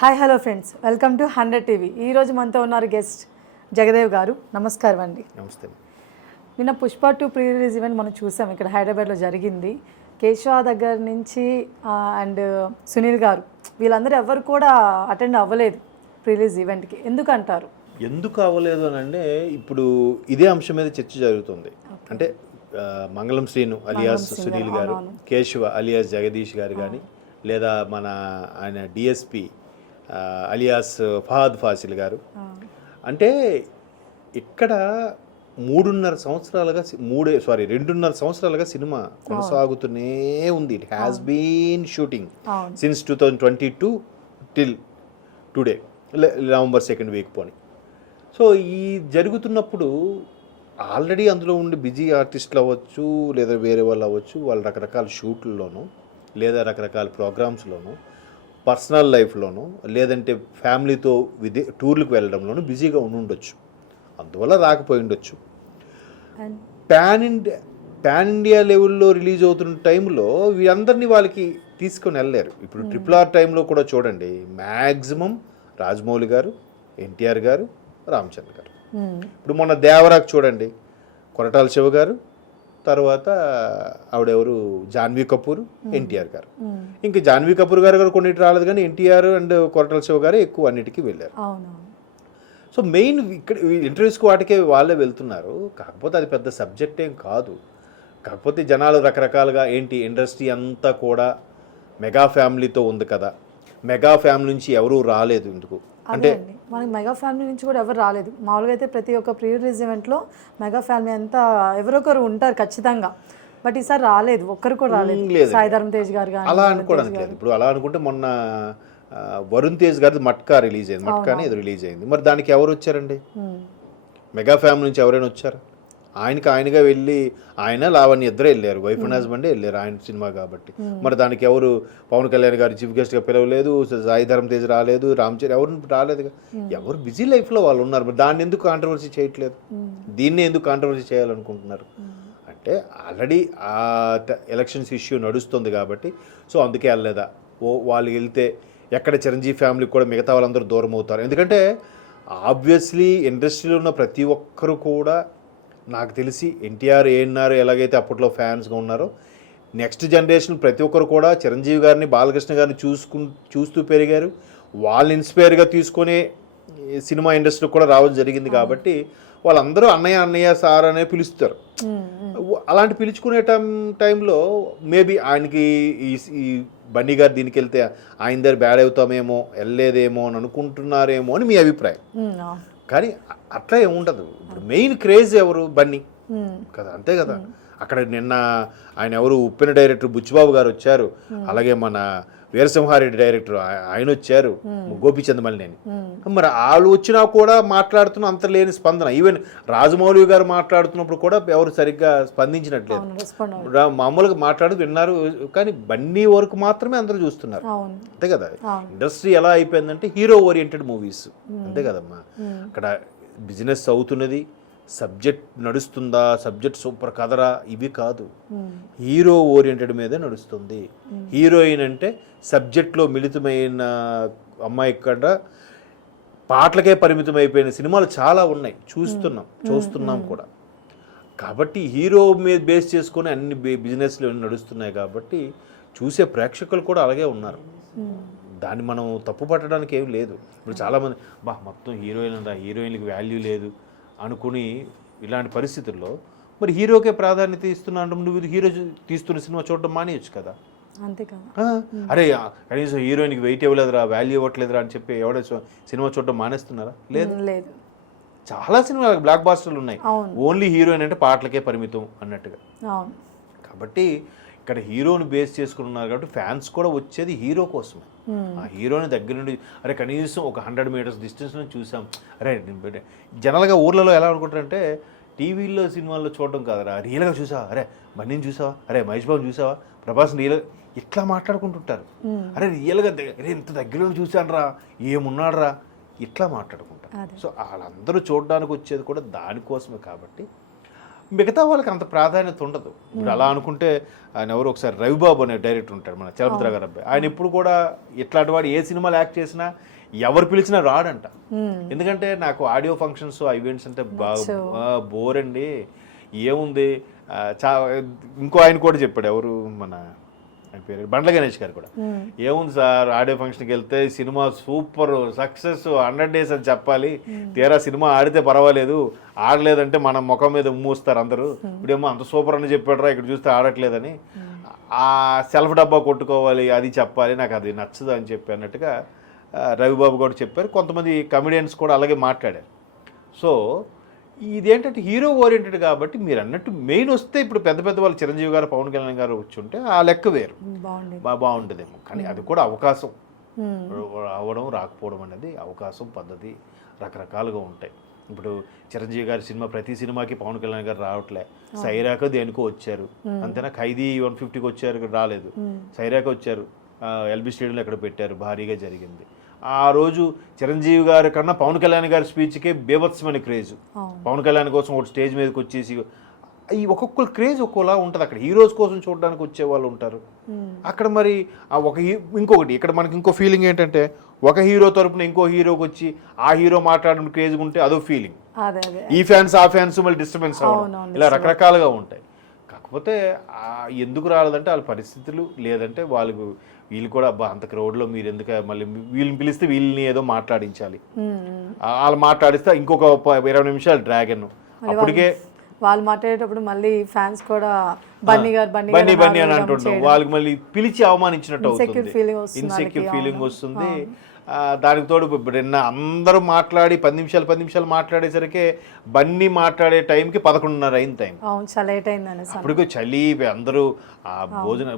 Hi hello friends, welcome to 100 TV. ఈరోజు మనతో ఉన్నారు గెస్ట్ జగదేవ్ గారు. నమస్కారం అండి. నమస్తే. నిన్న పుష్ప 2 ప్రీ రిలీజ్ ఈవెంట్ మనం చూసాం, ఇక్కడ హైదరాబాద్లో జరిగింది. కేశవ దగ్గర నుంచి అండ్ సునీల్ గారు వీళ్ళందరూ ఎవరు కూడా అటెండ్ అవ్వలేదు ప్రీ రిలీజ్ ఈవెంట్కి. ఎందుకు అంటారు? ఎందుకు అవ్వలేదు అని అంటే ఇప్పుడు ఇదే అంశం మీద చర్చ జరుగుతుంది. అంటే మంగళం శ్రీను అలియాస్ సునీల్ గారు, కేశవ అలియాస్ జగదీష్ గారు కానీ, లేదా ఆయన డిఎస్పి అలియాస్ ఫహాద్ ఫాసిల్ గారు. అంటే ఇక్కడ 2.5 సంవత్సరాలుగా సినిమా కొనసాగుతూనే ఉంది. It has been shooting since 2022 till today, November 2nd week పోని. సో ఈ జరుగుతున్నప్పుడు ఆల్రెడీ అందులో ఉండి బిజీ ఆర్టిస్టులు అవ్వచ్చు, లేదా వేరే వాళ్ళు అవ్వచ్చు, వాళ్ళు రకరకాల షూట్లలోనూ లేదా రకరకాల ప్రోగ్రామ్స్లోనూ, పర్సనల్ లైఫ్లోనూ, లేదంటే ఫ్యామిలీతో టూర్లకు వెళ్ళడంలోనూ బిజీగా ఉండొచ్చు. అందువల్ల రాకపోయి ఉండొచ్చు. పాన్ ఇండియా లెవెల్లో రిలీజ్ అవుతున్న టైంలో వీళ్ళందరినీ వాళ్ళకి తీసుకొని వెళ్ళలేరు. ఇప్పుడు RRR టైంలో కూడా చూడండి, మ్యాక్సిమం రాజమౌళి గారు, ఎన్టీఆర్ గారు, రామచంద్ర గారు. ఇప్పుడు మొన్న దేవరాకు చూడండి, కొరటాల శివ గారు, తర్వాత ఆవిడెవరు జాన్వీ కపూర్, ఎన్టీఆర్ గారు. ఇంకా జాన్వీ కపూర్ గారు కొన్నిటి రాలేదు, కానీ ఎన్టీఆర్ అండ్ కొరటాల శివ గారు ఎక్కువ అన్నిటికీ వెళ్ళారు. సో మెయిన్ ఇక్కడ ఇంటర్వ్యూస్కి వాటికే వాళ్ళే వెళ్తున్నారు. కాకపోతే అది పెద్ద సబ్జెక్ట్ ఏం కాదు. కాకపోతే జనాలు రకరకాలుగా ఏంటి, ఇండస్ట్రీ అంతా కూడా మెగా ఫ్యామిలీతో ఉంది కదా, మెగా ఫ్యామిలీ నుంచి ఎవరూ రాలేదు ఎందుకు అంటే, మనకి మెగా ఫ్యామిలీ నుంచి కూడా ఎవరు రాలేదు. మామూలుగా అయితే ప్రతి ఒక్క ప్రీ రిలీజ్ ఈవెంట్లో మెగా ఫ్యామిలీ అంతా ఎవరొకరు ఉంటారు ఖచ్చితంగా, బట్ ఈసారి రాలేదు, ఒక్కరు కూడా రాలేదు. సాయిధరమ్ తేజ్ గారు కానీ అలా అనుకోవడానికి లేదు. ఇప్పుడు అలా అనుకుంటే మొన్న వరుణ్ తేజ్ గారిది మట్కా రిలీజ్ అయింది, మట్కాని ఇది రిలీజ్ అయింది. మరి దానికి ఎవరు వచ్చారండి? మెగా ఫ్యామిలీ నుంచి ఎవరైనా వచ్చారు? ఆయనగా వెళ్ళి ఆయన లావణ్య ఇద్దరే వెళ్ళారు, వైఫ్ అండ్ హస్బెండే వెళ్ళారు ఆయన సినిమా కాబట్టి. మరి దానికి ఎవరు పవన్ కళ్యాణ్ గారు చీఫ్ గెస్ట్గా పిలవలేదు, సాయిధరమ్ తేజ్ రాలేదు, రామ్ చరణ్ ఎవరు రాలేదుగా. ఎవరు బిజీ లైఫ్లో వాళ్ళు ఉన్నారు. మరి దాన్ని ఎందుకు కాంట్రవర్సీ చేయట్లేదు? దీన్ని ఎందుకు కాంట్రవర్సీ చేయాలనుకుంటున్నారు అంటే, ఆల్రెడీ ఆ ఎలక్షన్స్ ఇష్యూ నడుస్తుంది కాబట్టి. సో అందుకే వెళ్ళలేదా? వాళ్ళు వెళ్తే ఎక్కడ చిరంజీవి ఫ్యామిలీకి కూడా మిగతా వాళ్ళందరూ దూరం అవుతారు. ఎందుకంటే ఆబ్వియస్లీ ఇండస్ట్రీలో ఉన్న ప్రతి ఒక్కరు కూడా, నాకు తెలిసి ఎన్టీఆర్ ఏఎన్ఆర్ ఎలాగైతే అప్పట్లో ఫ్యాన్స్గా ఉన్నారో, నెక్స్ట్ జనరేషన్ ప్రతి ఒక్కరు కూడా చిరంజీవి గారిని, బాలకృష్ణ గారిని చూస్తూ పెరిగారు. వాళ్ళు ఇన్స్పైర్గా తీసుకొని సినిమా ఇండస్ట్రీకి కూడా రావడం జరిగింది. కాబట్టి వాళ్ళందరూ అన్నయ్య అన్నయ్య సార్ అనే పిలుస్తారు. అలాంటి పిలుచుకునే టైంలో మేబీ ఆయనకి ఈ బన్నీ గారు దీనికి వెళ్తే ఆయన దగ్గర బ్యాడ్ అవుతామేమో, వెళ్ళలేదేమో అని అనుకుంటున్నారేమో అని మీ అభిప్రాయం. కానీ అట్లా ఏముండదు. ఇప్పుడు మెయిన్ క్రేజ్ ఎవరు? బన్నీ కదా, అంతే కదా. అక్కడ నిన్న ఆయన ఎవరు, ఉప్పెన డైరెక్టర్ బుచ్చిబాబు గారు వచ్చారు, అలాగే మన వీరసింహారెడ్డి డైరెక్టర్ ఆయన వచ్చారు, గోపీచంద్ మల్లినేని. మరి వాళ్ళు వచ్చినా కూడా మాట్లాడుతున్న అంత లేని స్పందన. ఈవెన్ రాజమౌళి గారు మాట్లాడుతున్నప్పుడు కూడా ఎవరు సరిగ్గా స్పందించినట్లేదు. మామూలుగా మాట్లాడుతూ విన్నారు, కానీ బన్నీ వరకు మాత్రమే అందరూ చూస్తున్నారు, అంతే కదా. ఇండస్ట్రీ ఎలా అయిపోయిందంటే హీరో ఓరియంటెడ్ మూవీస్, అంతే కదమ్మా. అక్కడ బిజినెస్ అవుతున్నది, సబ్జెక్ట్ నడుస్తుందా, సబ్జెక్ట్ సూపర్ కదరా, ఇవి కాదు. హీరో ఓరియంటెడ్ మీదే నడుస్తుంది. హీరోయిన్ అంటే సబ్జెక్ట్లో మిళితమైన అమ్మాయి కన్నా పాటలకే పరిమితం అయిపోయిన సినిమాలు చాలా ఉన్నాయి, చూస్తున్నాం కూడా. కాబట్టి హీరో మీద బేస్ చేసుకొని అన్ని బిజినెస్లు నడుస్తున్నాయి కాబట్టి చూసే ప్రేక్షకులు కూడా అలాగే ఉన్నారు. దాన్ని మనం తప్పు పట్టడానికి ఏం లేదు. ఇప్పుడు చాలామంది మొత్తం హీరోయిన్కి వాల్యూ లేదు అనుకుని ఇలాంటి పరిస్థితుల్లో మరి హీరోకే ప్రాధాన్యత ఇస్తున్నాను, నువ్వు హీరో తీస్తున్న సినిమా చూడడం మానేయచ్చు కదా. అంతే కదా. అరే కనీసం హీరోయిన్కి వెయిట్ ఇవ్వలేదురా, వాల్యూ ఇవ్వట్లేదురా అని చెప్పి ఎవడ సినిమా చూడడం మానేస్తున్నారా? లేదు. చాలా సినిమాలు బ్లాక్ బాస్టర్లు ఉన్నాయి, ఓన్లీ హీరోయిన్ అంటే పాటలకే పరిమితం అన్నట్టుగా. కాబట్టి ఇక్కడ హీరోని బేస్ చేసుకుని ఉన్నారు కాబట్టి ఫ్యాన్స్ కూడా వచ్చేది హీరో కోసమే. ఆ హీరోని దగ్గర నుండి అరే కనీసం ఒక 100 మీటర్స్ డిస్టెన్స్లో చూసాం. అరే జనరల్గా ఊర్లలో ఎలా అనుకుంటారంటే, టీవీల్లో సినిమాల్లో చూడడం కాదరా, రియల్గా చూసావా, అరే బన్నీని చూసావా, అరే మహేష్ బాబుని చూసావా, ప్రభాస్ రియల్, ఇట్లా మాట్లాడుకుంటుంటారు. అరే రియల్గా అరే ఇంత దగ్గరలో చూశాను రా, ఏమున్నాడు రా, ఇట్లా మాట్లాడుకుంటారు. సో వాళ్ళందరూ చూడడానికి వచ్చేది కూడా దానికోసమే. కాబట్టి మిగతా వాళ్ళకి అంత ప్రాధాన్యత ఉండదు. ఇప్పుడు అలా అనుకుంటే ఆయన ఎవరు ఒకసారి రవిబాబు అనే డైరెక్టర్ ఉంటాడు మన చలపతిరావు గారు అబ్బాయి, ఆయన ఇప్పుడు కూడా ఇట్లాంటి వాడు ఏ సినిమాలు యాక్ట్ చేసినా ఎవరు పిలిచినా రాడంట. ఎందుకంటే నాకు ఆడియో ఫంక్షన్స్ ఈవెంట్స్ అంటే బాగా బోర్ అండి, ఏముంది ఇంకో ఆయన కూడా చెప్పాడు, ఎవరు మన ఆయన పేరు బండ్ల గణేష్ గారు కూడా, ఏముంది సార్ ఆడియో ఫంక్షన్కి వెళ్తే సినిమా సూపర్ సక్సెస్ 100 days అని చెప్పాలి, తీరా సినిమా ఆడితే పర్వాలేదు, ఆడలేదంటే మన ముఖం మీద మూస్తారు అందరూ, ఇప్పుడేమో అంత సూపర్ అని చెప్పాడరా ఇక్కడ చూస్తే ఆడట్లేదని, ఆ సెల్ఫ్ డబ్బా కొట్టుకోవాలి అది చెప్పాలి, నాకు అది నచ్చదు అని చెప్పి అన్నట్టుగా రవిబాబు కూడా చెప్పారు. కొంతమంది కమెడియన్స్ కూడా అలాగే మాట్లాడారు. సో ఇదేంటంటే హీరో ఓరియంటెడ్ కాబట్టి మీరు అన్నట్టు మెయిన్ వస్తే ఇప్పుడు పెద్ద పెద్ద వాళ్ళు చిరంజీవి గారు పవన్ కళ్యాణ్ గారు వచ్చి ఉంటే ఆ లెక్క వేరు బాగుంటుందేమో. కానీ అది కూడా అవకాశం అవ్వడం రాకపోవడం అనేది అవకాశం పద్ధతి రకరకాలుగా ఉంటాయి. ఇప్పుడు చిరంజీవి గారి సినిమా ప్రతి సినిమాకి పవన్ కళ్యాణ్ గారు రావట్లే, సైరాక దేనికో వచ్చారు అంతేనా, ఖైదీ 150కి వచ్చారు రాలేదు, సైరాక వచ్చారు, ఎల్బీ స్టేడియంలో ఎక్కడ పెట్టారు భారీగా జరిగింది. ఆ రోజు చిరంజీవి గారి కన్నా పవన్ కళ్యాణ్ గారి స్పీచ్కే బీభత్సమైన క్రేజ్, పవన్ కళ్యాణ్ కోసం ఒక స్టేజ్ మీదకి వచ్చేసి ఈ ఒక్కొక్కరు క్రేజ్ ఒక్కోలా ఉంటుంది. అక్కడ హీరోస్ కోసం చూడడానికి వచ్చే వాళ్ళు ఉంటారు అక్కడ. మరి ఇంకొకటి ఇక్కడ మనకి ఇంకో ఫీలింగ్ ఏంటంటే ఒక హీరో తరపున ఇంకో హీరోకి వచ్చి ఆ హీరో మాట్లాడడం క్రేజ్గా ఉంటే అదో ఫీలింగ్, ఈ ఫ్యాన్స్ ఆ ఫ్యాన్స్ మళ్ళీ డిస్టర్బెన్స్ అవ్వడం, ఇలా రకరకాలుగా ఉంటాయి. కాకపోతే ఎందుకు రాలేదంటే వాళ్ళ పరిస్థితులు, లేదంటే వీళ్ళు కూడా అంత క్రౌడ్లో మీరు ఎందుకు మళ్ళీ వీళ్ళని పిలిస్తే వీళ్ళని ఏదో మాట్లాడించాలి, వాళ్ళు మాట్లాడిస్తే ఇంకొక 20 నిమిషాలు డ్రాగన్, అప్పటికే వాళ్ళు మాట్లాడేటప్పుడు మళ్ళీ ఫ్యాన్స్ కూడా బన్నీ అని అంటుంటాం, వాళ్ళకి మళ్ళీ పిలిచి అవమానించినట్టు అవుతుంది, ఇన్సెక్యూర్ ఫీలింగ్ వస్తుంది. దానికి తోడు ఇప్పుడు అందరూ మాట్లాడి 10 నిమిషాలు మాట్లాడేసరికి బన్నీ మాట్లాడే టైంకి 11:30 అయింది టైం, అప్పటికి చలి, అందరూ భోజన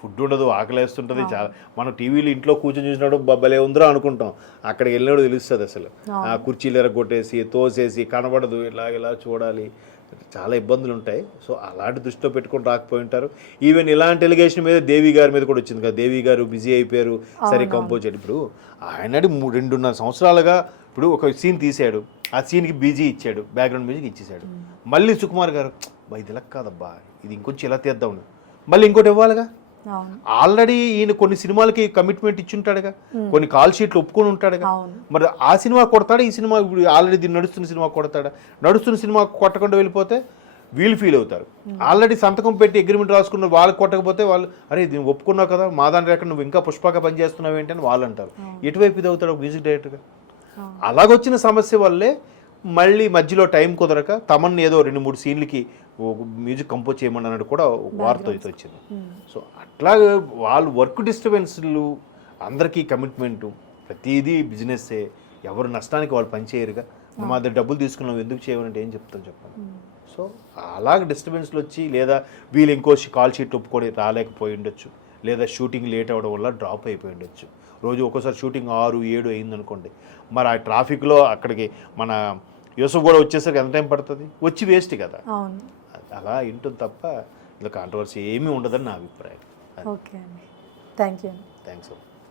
ఫుడ్ ఉండదు, ఆకలేస్తుంటుంది చాలా. మనం టీవీలో ఇంట్లో కూర్చొని చూసినప్పుడు భలే ఉందిరా అనుకుంటాం, అక్కడికి వెళ్ళినప్పుడు తెలుస్తుంది అసలు ఆ కుర్చీలు ఎరగొట్టేసి తోసేసి కనబడదు, ఇలా చూడాలి, చాలా ఇబ్బందులు ఉంటాయి. సో అలాంటి దృష్టిలో పెట్టుకొని రాకపోయి ఉంటారు. ఈవెన్ ఇలాంటి ఎలిగేషన్ మీద దేవి గారి మీద కూడా వచ్చింది కదా, దేవి గారు బిజీ అయిపోయారు సరే కంపోజ్ చేయడు. ఇప్పుడు ఆయన 2.5 సంవత్సరాలుగా ఇప్పుడు ఒక సీన్ తీసాడు, ఆ సీన్కి బీజీ ఇచ్చాడు, బ్యాక్గ్రౌండ్ మ్యూజిక్ ఇచ్చేసాడు, మళ్ళీ సుకుమార్ గారు ఇది ఇలా కాదబ్బా ఇది ఇంకొంచెం ఇలా తీద్దాం, మళ్ళీ ఇంకోటి ఇవ్వాలిగా. ఆల్రెడీ ఈయన కొన్ని సినిమాలకి కమిట్మెంట్ ఇచ్చుంటాడుగా, కొన్ని కాల్ షీట్లు ఒప్పుకొని ఉంటాడుగా, మరి ఆ సినిమా కొడతాడా, ఈ సినిమా ఇప్పుడు ఆల్రెడీ దీన్ని నడుస్తున్న సినిమా కొడతాడా, నడుస్తున్న సినిమా కొట్టకుండా వెళ్ళిపోతే వీళ్ళు ఫీల్ అవుతారు. ఆల్రెడీ సంతకం పెట్టి అగ్రిమెంట్ రాసుకున్న వాళ్ళకి కొట్టకపోతే వాళ్ళు అరే దీన్ని ఒప్పుకున్నావు కదా మా దాని రేక నువ్వు ఇంకా పుష్పగా పనిచేస్తున్నావు ఏంటి అని వాళ్ళు అంటారు. ఎటువైపు ఇది అవుతాడు మ్యూజిక్ డైరెక్టర్గా? అలాగొచ్చిన సమస్య వల్లే మళ్ళీ మధ్యలో టైం కుదరక తమన్ని ఏదో 2-3 సీన్లకి మ్యూజిక్ కంపోజ్ చేయమని అన్నట్టు కూడా వార్త అయితే వచ్చింది. సో అట్లాగే వాళ్ళు వర్క్ డిస్టర్బెన్స్లు, అందరికీ కమిట్మెంటు, ప్రతిదీ బిజినెస్సే, ఎవరు నష్టానికి వాళ్ళు పనిచేయరుగా. మా దగ్గర డబ్బులు తీసుకున్నాం ఎందుకు చేయమనంటే ఏం చెప్తాను చెప్పండి. సో అలాగే డిస్టర్బెన్స్లు వచ్చి, లేదా వీళ్ళు ఇంకో కాల్ షీట్ ఒప్పుకొని రాలేకపోయి ఉండొచ్చు, లేదా షూటింగ్ లేట్ అవ్వడం వల్ల డ్రాప్ అయిపోయి ఉండొచ్చు. రోజు ఒక్కోసారి షూటింగ్ 6-7 అయింది అనుకోండి, మరి ఆ ట్రాఫిక్లో అక్కడికి మన యూసఫ్ కూడా వచ్చేసరికి ఎంత టైం పడుతుంది, వచ్చి వేస్ట్ కదా. అలా ఉంటుంది తప్ప ఇలా కాంట్రవర్సీ ఏమీ ఉండదని నా అభిప్రాయం. ఓకే అండి, థ్యాంక్ యూ. థ్యాంక్స్.